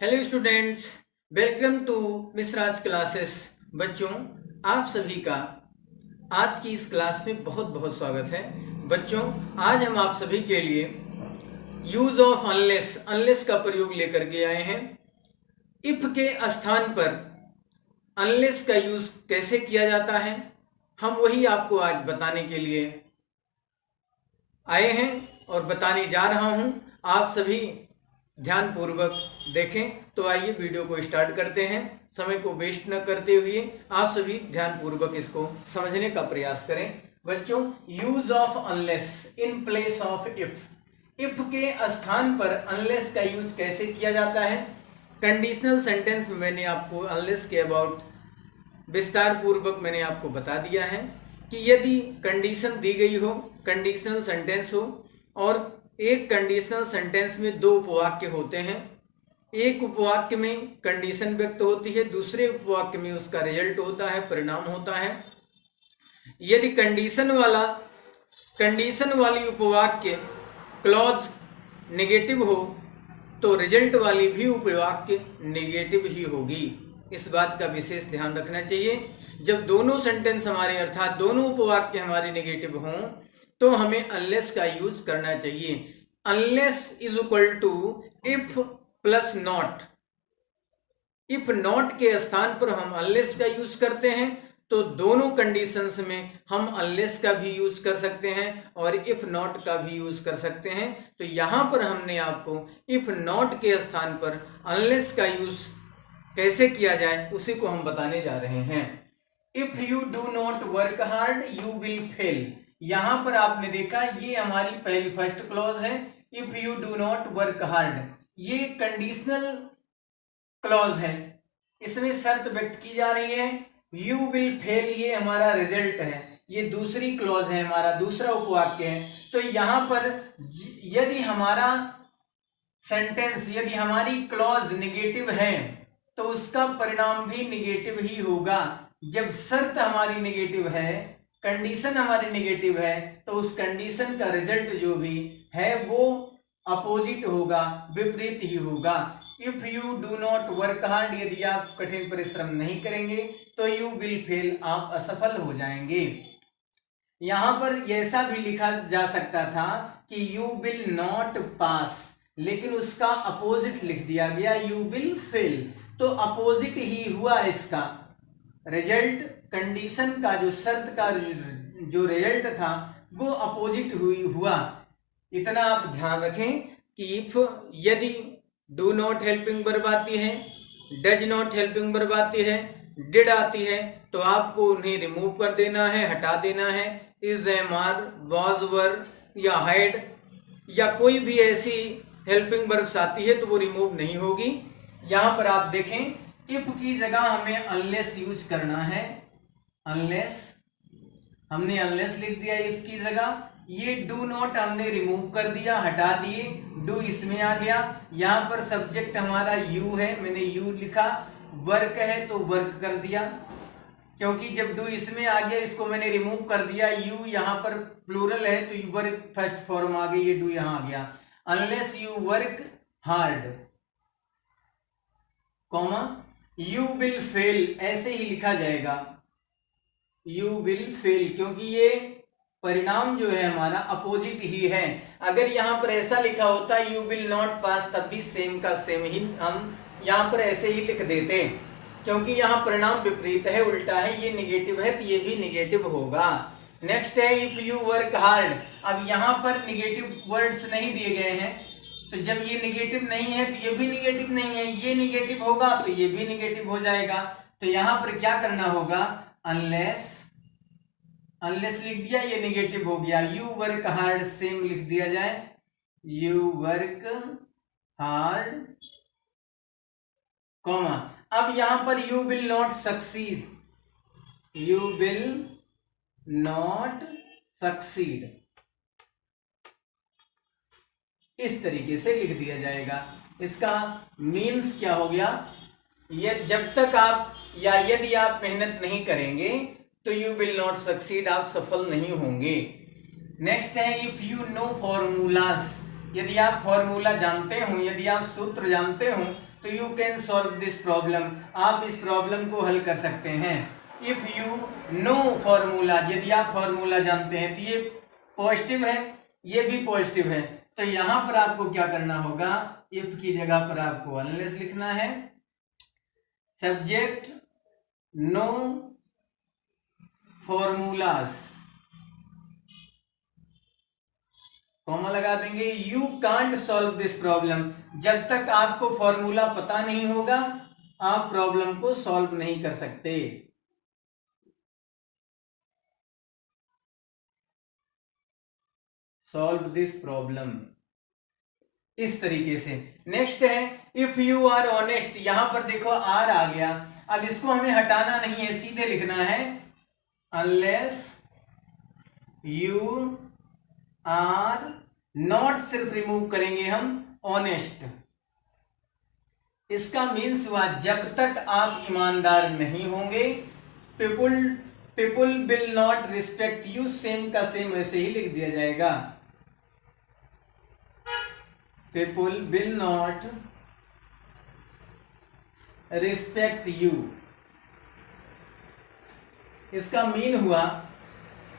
Hello students, welcome to Mishra's classes. बच्चों, आप सभी का आज की इस क्लास में बहुत बहुत स्वागत है। बच्चों, आज हम आप सभी के लिए यूज ऑफ अनलेस का प्रयोग लेकर के आए हैं। इफ के स्थान पर अनलेस का यूज कैसे किया जाता है, हम वही आपको आज बताने के लिए आए हैं और बताने जा रहा हूं। आप सभी ध्यान पूर्वक देखें। तो आइए वीडियो को स्टार्ट करते हैं। समय को वेस्ट न करते हुए आप सभी ध्यान पूर्वक इसको समझने का प्रयास करें। बच्चों, use of unless in place of if के स्थान पर अनलेस का यूज कैसे किया जाता है। कंडीशनल सेंटेंस में मैंने आपको अनलेस के अबाउट विस्तार पूर्वक मैंने आपको बता दिया है कि यदि कंडीशन दी गई हो, कंडीशनल सेंटेंस हो और एक कंडीशनल सेंटेंस में दो उपवाक्य होते हैं, एक उपवाक्य में कंडीशन व्यक्त होती है, दूसरे उपवाक्य में उसका रिजल्ट होता है, परिणाम होता है। यदि कंडीशन वाली उपवाक्य क्लॉज नेगेटिव हो तो रिजल्ट वाली भी उपवाक्य नेगेटिव ही होगी। इस बात का विशेष ध्यान रखना चाहिए। जब दोनों सेंटेंस हमारे अर्थात दोनों उपवाक्य हमारे नेगेटिव हों तो हमें अनलेस का यूज करना चाहिए। Unless is equal to if plus not. If not के स्थान पर हम अनलेस का यूज करते हैं तो दोनों कंडीशंस में हम अनलेस का भी यूज कर सकते हैं और इफ नॉट का भी यूज कर सकते हैं। तो यहां पर हमने आपको इफ नॉट के स्थान पर अनलेस का यूज कैसे किया जाए उसी को हम बताने जा रहे हैं। If you do not work hard you will fail. यहां पर आपने देखा ये हमारी पहली फर्स्ट क्लॉज है। If you do not work hard, ये कंडीशनल क्लॉज है, इसमें शर्त व्यक्त की जा रही है। यू विल फेल ये हमारा रिजल्ट है, ये दूसरी क्लॉज है, हमारा दूसरा उपवाक्य है। तो यहां पर यदि हमारा सेंटेंस, यदि हमारी क्लॉज निगेटिव है तो उसका परिणाम भी निगेटिव ही होगा। जब शर्त हमारी निगेटिव है, कंडीशन हमारी निगेटिव है, तो उस कंडीशन का रिजल्ट जो भी है वो अपोजिट होगा, विपरीत ही होगा। If you do not work hard, यदि आप कठिन परिश्रम नहीं करेंगे तो यू विल फेल, आप असफल हो जाएंगे। यहां पर ऐसा भी लिखा जा सकता था कि यू विल नॉट पास, लेकिन उसका अपोजिट लिख दिया गया, यू विल फेल। तो अपोजिट ही हुआ इसका रिजल्ट। कंडीशन का जो शर्त का जो रिजल्ट था वो अपोजिट हुआ। इतना आप ध्यान रखें कि इफ यदि डू नॉट हेल्पिंग वर्ब आती है, डज नॉट हेल्पिंग वर्ब आती है, डिड आती है, तो आपको उन्हें रिमूव कर देना है, हटा देना है। इज, एम, आर, वॉज, वर या हाइड या कोई भी ऐसी हेल्पिंग वर्ब्स आती है तो वो रिमूव नहीं होगी। यहां पर आप देखें, इफ की जगह हमें अनलेस यूज करना है। अनलेस, हमने अनलेस लिख दिया इफ की जगह। ये डू नॉट हमने रिमूव कर दिया, हटा दिए, डू इसमें आ गया। यहां पर सब्जेक्ट हमारा यू है, मैंने यू लिखा। वर्क है तो वर्क कर दिया, क्योंकि जब डू इसमें आ गया इसको मैंने रिमूव कर दिया। यू यहां पर प्लूरल है तो वर्क फर्स्ट फॉर्म आ गई, ये डू यहां आ गया। Unless you work hard, comma, you will fail, ऐसे ही लिखा जाएगा, यू विल फेल, क्योंकि ये परिणाम जो है हमारा अपोजिट ही है। अगर यहां पर ऐसा लिखा होता यू विल नॉट पास, तब भी सेम का सेम ही हम यहां पर ऐसे ही लिख देते, क्योंकि यहां परिणाम विपरीत है, उल्टा है, ये निगेटिव है तो ये भी निगेटिव होगा। नेक्स्ट है इफ यू वर्क हार्ड। अब यहां पर निगेटिव वर्ड्स नहीं दिए गए हैं, तो जब ये निगेटिव नहीं है तो ये भी निगेटिव नहीं है, ये निगेटिव होगा तो ये भी निगेटिव हो जाएगा। तो यहां पर क्या करना होगा, अनलेस, अनलेस लिख दिया, ये निगेटिव हो गया। यू वर्क हार्ड सेम लिख दिया जाए, यू वर्क हार्ड, कॉमा। अब यहां पर you will not succeed, you will not succeed, इस तरीके से लिख दिया जाएगा। इसका मीन्स क्या हो गया, ये जब तक आप या यदि आप मेहनत नहीं करेंगे तो यू विल नॉट सक्सीड, आप सफल नहीं होंगे। नेक्स्ट है इफ यू नो फॉर्मूलास। यदि आप फॉर्मूला जानते हो, यदि आप सूत्र जानते हो तो you can solve this problem, आप इस प्रॉब्लम को हल कर सकते हैं। इफ यू नो फॉर्मूला, यदि आप फॉर्मूला जानते हैं, तो ये पॉजिटिव है, ये भी पॉजिटिव है, तो यहां पर आपको क्या करना होगा, इफ की जगह पर आपको अनलेस लिखना है, सब्जेक्ट नो फॉर्मूलाज, कॉमा लगा देंगे, you can't solve this problem, जब तक आपको फॉर्मूला पता नहीं होगा आप प्रॉब्लम को सॉल्व नहीं कर सकते। सॉल्व दिस प्रॉब्लम, इस तरीके से। नेक्स्ट है इफ यू आर ऑनेस्ट, यहां पर देखो आर आ गया, अब इसको हमें हटाना नहीं है, सीधे लिखना है अनलेस यू आर नॉट, सिर्फ रिमूव करेंगे हम ऑनेस्ट। इसका मीन्स हुआ जब तक आप ईमानदार नहीं होंगे people will not respect you, same का सेम वैसे ही लिख दिया जाएगा, people will not respect you. इसका मीन हुआ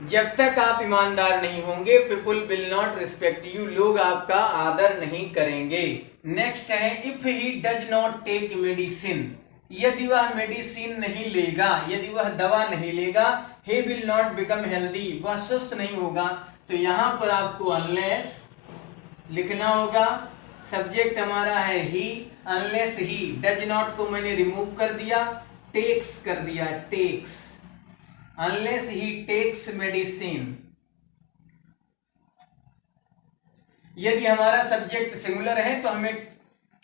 जब तक आप ईमानदार नहीं होंगे people will not respect you, लोग आपका आदर नहीं करेंगे। नेक्स्ट है if he does not take medicine, यदि वह मेडिसिन नहीं लेगा, यदि वह दवा नहीं लेगा, he will not become healthy, वह स्वस्थ नहीं होगा, तो यहां पर आपको अनलेस लिखना होगा, सब्जेक्ट हमारा है ही, अनलेस ही, डज नॉट को मैंने रिमूव कर दिया, टेक्स कर दिया, takes, unless he takes medicine. यदि हमारा सब्जेक्ट सिंगुलर है तो हमें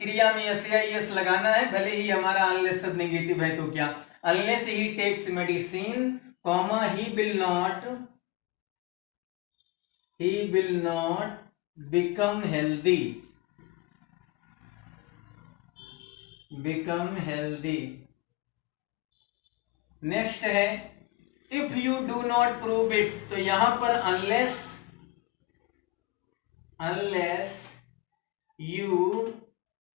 क्रिया में एस या एस लगाना है, भले ही हमारा अनलेस सब नेगेटिव है तो क्या, unless he takes medicine, comma he will not become healthy, next है if you do not prove it, तो यहां पर अनलेस यू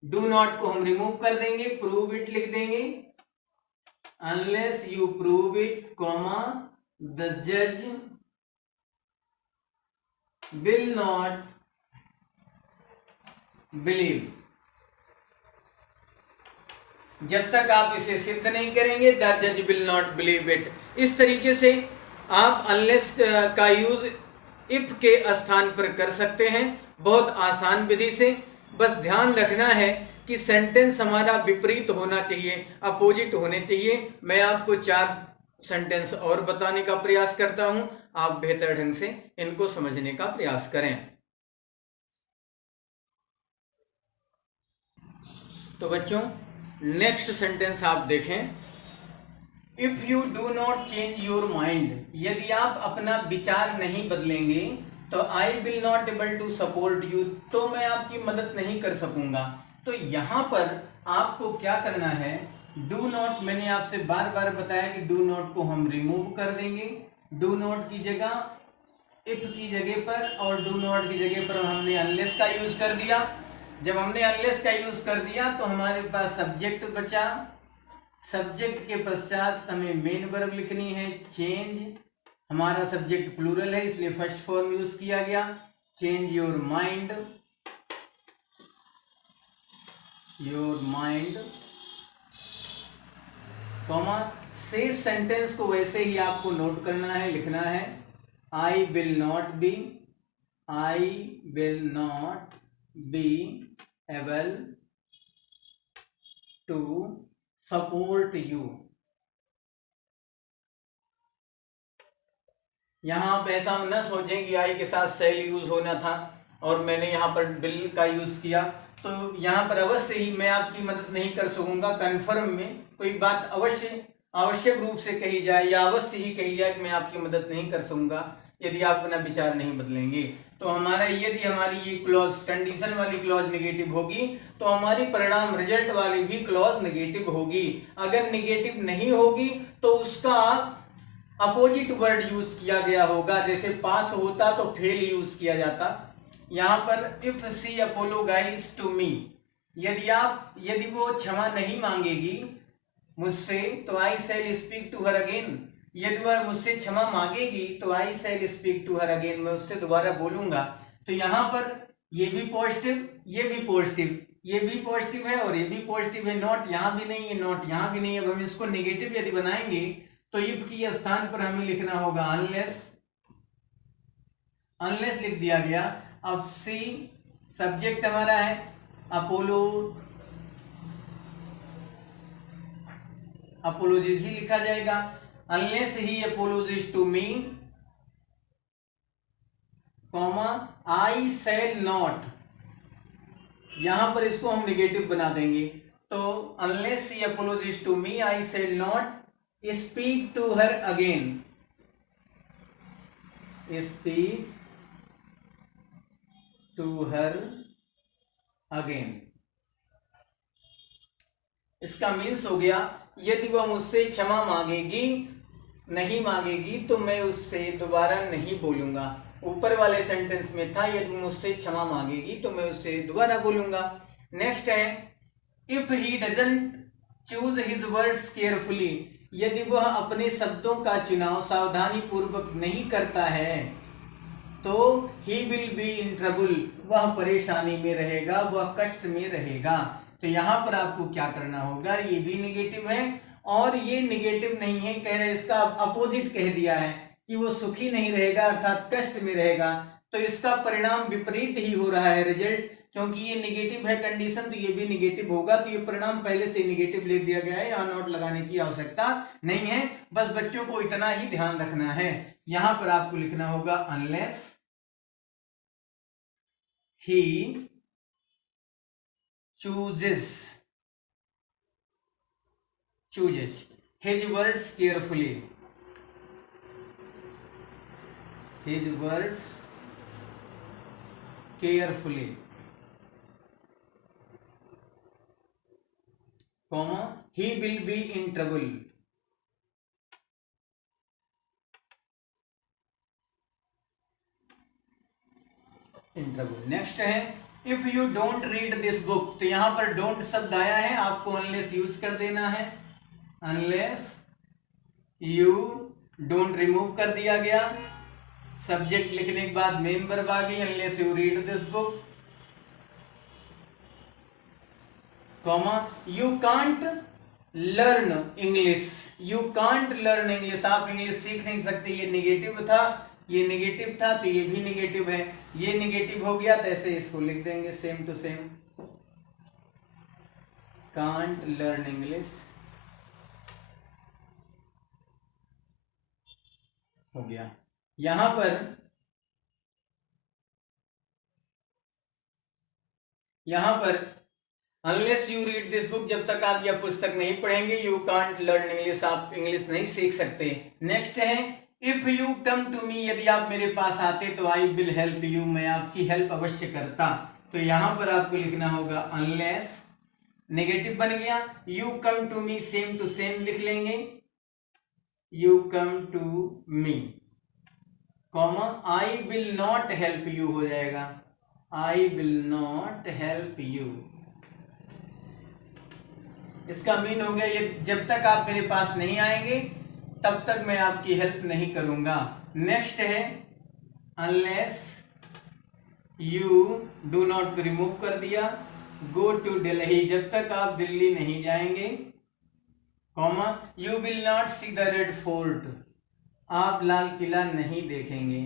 डू नॉट को हम रिमूव कर देंगे, प्रूव इट लिख देंगे, unless you prove it, comma the जज विल नॉट बिलीव, जब तक आप इसे सिद्ध नहीं करेंगे द जज विल नॉट बिलीव इट। इस तरीके से आप अनलेस का यूज इफ के स्थान पर कर सकते हैं, बहुत आसान विधि से। बस ध्यान रखना है कि सेंटेंस हमारा विपरीत होना चाहिए, अपोजिट होने चाहिए। मैं आपको 4 सेंटेंस और बताने का प्रयास करता हूं, आप बेहतर ढंग से इनको समझने का प्रयास करें। तो बच्चों नेक्स्ट सेंटेंस आप देखें, if you do not change your mind, यदि आप अपना विचार नहीं बदलेंगे तो I will not able to support you, तो मैं आपकी मदद नहीं कर सकूंगा। तो यहां पर आपको क्या करना है, डू नॉट, मैंने आपसे बार बार बताया कि डू नॉट को हम रिमूव कर देंगे, डू नॉट की जगह इफ की जगह पर, और डू नॉट की जगह पर हमने अनलेस का यूज कर दिया। जब हमने अनलेस का यूज कर दिया तो हमारे पास सब्जेक्ट बचा, सब्जेक्ट के पश्चात हमें मेन वर्ब लिखनी है, चेंज, हमारा सब्जेक्ट प्लूरल है इसलिए फर्स्ट फॉर्म यूज किया गया, चेंज योर माइंड, कॉमा, शेष सेंटेंस को वैसे ही आपको नोट करना है, लिखना है, I will not be able to support you. यहां आप ऐसा न सोचें कि आई के साथ सेल यूज होना था और मैंने यहां पर बिल का यूज किया, तो यहां पर अवश्य ही मैं आपकी मदद नहीं कर सकूंगा। कन्फर्म में कोई बात आवश्यक रूप से कही जाए या अवश्य ही कही जाए कि मैं आपकी मदद नहीं कर सकूंगा यदि आप अपना विचार नहीं बदलेंगे। तो हमारा यदि हमारी ये क्लॉज कंडीशन वाली क्लॉज नेगेटिव होगी तो हमारी परिणाम रिजल्ट वाली भी क्लॉज नेगेटिव होगी। अगर नेगेटिव नहीं होगी तो उसका अपोजिट वर्ड यूज किया गया होगा, जैसे पास होता तो फेल यूज किया जाता। यहां पर इफ सी अपोलोगाइज टू मी, यदि वो क्षमा नहीं मांगेगी मुझसे तो I shall speak to her again. यदि वह मुझसे क्षमा मांगेगी तो I shall speak to her again, मैं उससे दोबारा बोलूंगा। तो यहाँ पर ये भी पॉजिटिव, ये भी पॉजिटिव, ये भी पॉजिटिव है और ये भी पॉजिटिव है। नॉट यहाँ भी नहीं है, नॉट यहाँ भी नहीं है। अब हम इसको नेगेटिव यदि बनाएंगे तो इफ की स्थान पर हमें लिखना होगा अनलेस। अनलेस लिख दिया गया। अब सी सब्जेक्ट हमारा है अपोलोजीज ही लिखा जाएगा। Unless he apologises to me, comma I shall not, यहां पर इसको हम निगेटिव बना देंगे। तो unless he apologises to me I shall not speak to her again, speak to her again. इसका मीन्स हो गया यदि वह मुझसे क्षमा मांगेगी, नहीं मांगेगी तो मैं उससे दोबारा नहीं बोलूंगा। ऊपर वाले सेंटेंस में था यदि मुझसे क्षमा मांगेगी तो मैं उससे दोबारा बोलूंगा। नेक्स्ट है if he doesn't choose his words carefully, यदि वह अपने शब्दों का चुनाव सावधानी पूर्वक नहीं करता है तो he will be in trouble, वह परेशानी में रहेगा, वह कष्ट में रहेगा। तो यहाँ पर आपको क्या करना होगा, ये भी निगेटिव है और ये निगेटिव नहीं है, कह रहे इसका अपोजिट कह दिया है कि वो सुखी नहीं रहेगा अर्थात कष्ट में रहेगा। तो इसका परिणाम विपरीत ही हो रहा है रिजल्ट, क्योंकि ये निगेटिव है कंडीशन तो ये भी निगेटिव होगा। तो ये परिणाम पहले से निगेटिव लिख दिया गया है, यहाँ नोट लगाने की आवश्यकता नहीं है। बस बच्चों को इतना ही ध्यान रखना है। यहाँ पर आपको लिखना होगा unless he chooses his words carefully, his words carefully, comma he will be in trouble, next है if you don't read this book, तो यहां पर डोंट शब्द आया है, आपको अनलेस यूज कर देना है। अनलेस यू डोंट रिमूव कर दिया गया, सब्जेक्ट लिखने के बाद मेन वर्ब आ गई unless you read this book, comma you can't learn English, you can't learn English, आप इंग्लिश सीख नहीं सकते। ये निगेटिव था, ये निगेटिव था तो ये भी निगेटिव है, ये निगेटिव हो गया तो ऐसे इसको लिख देंगे same to same, can't learn English हो गया। यहां पर unless you read this book, जब तक आप यह पुस्तक नहीं पढ़ेंगे यू कांट लर्न इंग्लिश, आप इंग्लिश नहीं सीख सकते। नेक्स्ट है if you come to me, यदि आप मेरे पास आते तो आई विल हेल्प यू, मैं आपकी हेल्प अवश्य करता। तो यहां पर आपको लिखना होगा अनलेस, नेगेटिव बन गया, you come to me same to same लिख लेंगे, you come to me, comma I will not help you हो जाएगा, I will not help you. इसका मीन हो गया ये जब तक आप मेरे पास नहीं आएंगे तब तक मैं आपकी हेल्प नहीं करूंगा। नेक्स्ट है unless you do not, remove कर दिया, गो टू दिल्ली, जब तक आप दिल्ली नहीं जाएंगे, comma you will not see the red fort, आप लाल किला नहीं देखेंगे,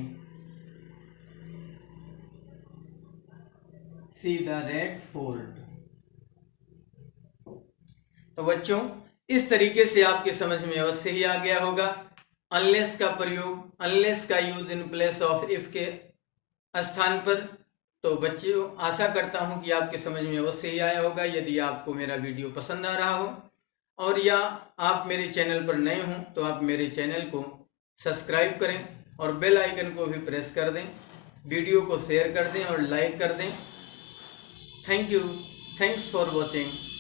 सी द रेड फोर्ट। तो बच्चों इस तरीके से आपके समझ में अवश्य ही आ गया होगा अनलेस का प्रयोग, अनलेस का use in place of if के स्थान पर। तो बच्चों आशा करता हूं कि आपके समझ में अवश्य ही आया होगा। यदि आपको मेरा वीडियो पसंद आ रहा हो और या आप मेरे चैनल पर नए हों तो आप मेरे चैनल को सब्सक्राइब करें और बेल आइकन को भी प्रेस कर दें, वीडियो को शेयर कर दें और लाइक कर दें। Thank you, thanks for watching.